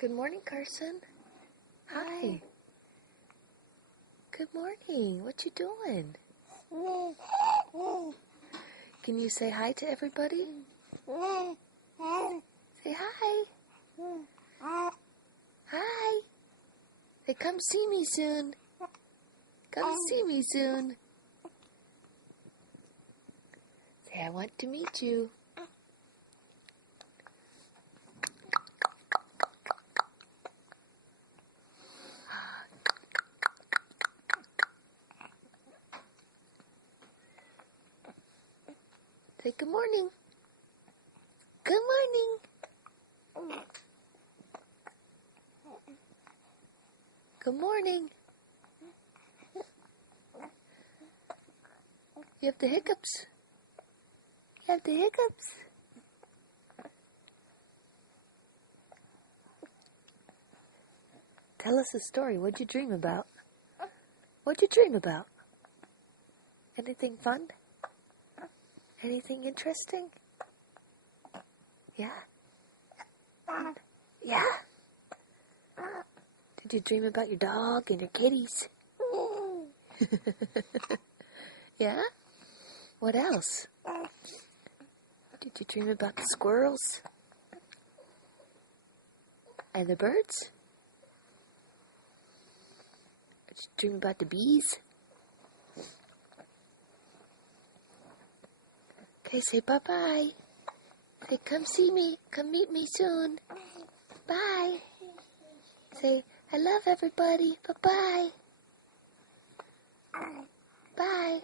Good morning, Carson. Hi. Good morning. What you doing? Can you say hi to everybody? Say hi. Hi. Say, come see me soon. Come see me soon. Say, I want to meet you. Say, good morning. Good morning. Good morning. You have the hiccups. You have the hiccups. Tell us a story. What'd you dream about? What'd you dream about? Anything fun? Anything interesting? Yeah? Yeah? Did you dream about your dog and your kitties? Yeah? What else? Did you dream about the squirrels? And the birds? Did you dream about the bees? Okay, say bye-bye. Say, come see me. Come meet me soon. Bye. Say, I love everybody. Bye-bye. Bye.